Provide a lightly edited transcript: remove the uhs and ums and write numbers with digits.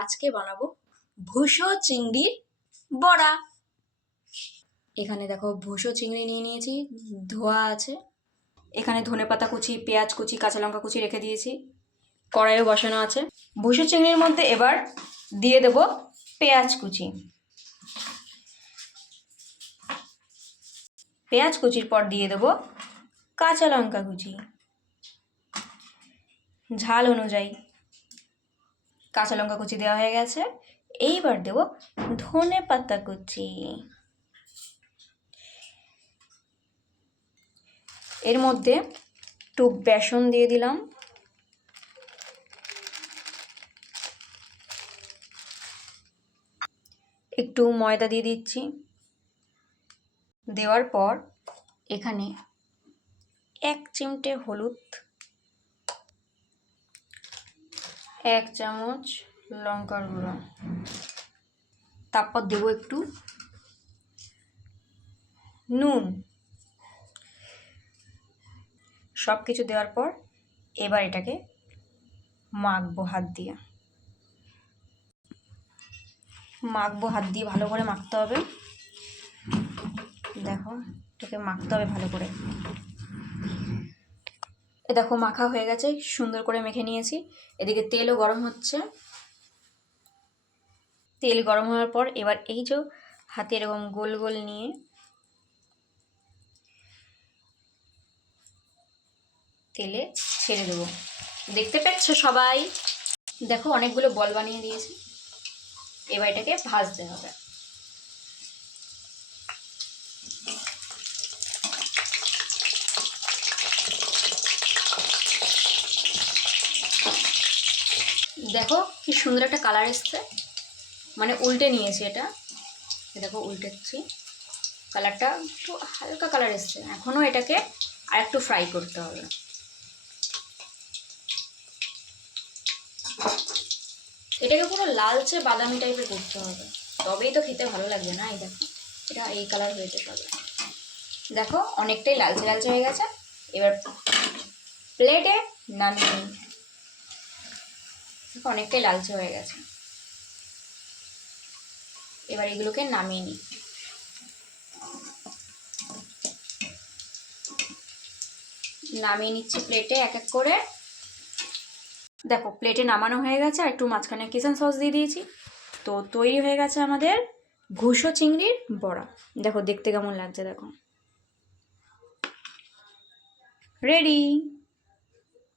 আজকে বানাবো ভুসো চিংড়ির বড়া। এখানে দেখো ভুসো চিংড়ি নিয়ে নিয়েছি, ধোয়া আছে। এখানে ধনেপাতা কুচি, পেঁয়াজ কুচি, কাঁচা লঙ্কা কুচি রেখে দিয়েছি। কড়াইও বসানো আছে। ভুসো চিংড়ির মধ্যে এবার দিয়ে দেব পেঁয়াজ কুচি। পেঁয়াজ কুচির পর দিয়ে দেব কাঁচা লঙ্কা কুচি ঝাল অনুযায়ী। কাঁচা লঙ্কা কুচি দেওয়া হয়ে গেছে। এইবার দেব ধনেপাতা কুচি। এর মধ্যে একটু বেসন দিয়ে দিলাম, একটু ময়দা দিয়ে দিচ্ছি। দেওয়ার পর এখানে 1 চিমটে হলুদ, 1 চামচ লঙ্কার গুঁড়ো, তারপর দেবো একটু নুন। সব কিছু দেওয়ার পর এবার এটাকে মাখবো হাত দিয়ে। ভালো করে মাখতে হবে। দেখো, এটাকে মাখতে হবে ভালো করে। দেখো মাখা হয়ে গেছে, সুন্দর করে মেখে নিয়েছি। এদিকে তেলও গরম হচ্ছে। তেল গরম হওয়ার পর এবার এই যে হাতে এরকম গোল গোল নিয়ে তেলে ছেড়ে দেবো। দেখতে পাচ্ছ সবাই? দেখো অনেকগুলো বল বানিয়ে দিয়েছি। এবার এটাকে ভাজতে হবে। দেখো কি সুন্দর একটা কালার এসছে, মানে উল্টে নিয়েছি এটা। দেখো উল্টেছি, কালারটা একটু হালকা কালার এসছে। এখনও এটাকে আর একটু ফ্রাই করতে হবে। এটাকে পুরো লালচে বাদামি টাইপের করতে হবে, তবেই তো খেতে ভালো লাগবে না? এই দেখো এটা এই কালার হয়েছে সব। দেখো অনেকটাই লালচে লালচে হয়ে গেছে। এবার প্লেটে নামিয়ে নিই। দেখো অনেকটাই লালচে হয়ে গেছে। এবার এগুলোকে নামিয়ে নিই। নামিয়ে নিচ্ছি প্লেটে এক এক করে। দেখো প্লেটে নামানো হয়ে গেছে, আর একটু মাঝখানে কিচেন সস দিয়ে দিয়েছি। তো তৈরি হয়ে গেছে আমাদের ভুসো চিংড়ির বড়া। দেখো দেখতে কেমন লাগছে, দেখো রেডি।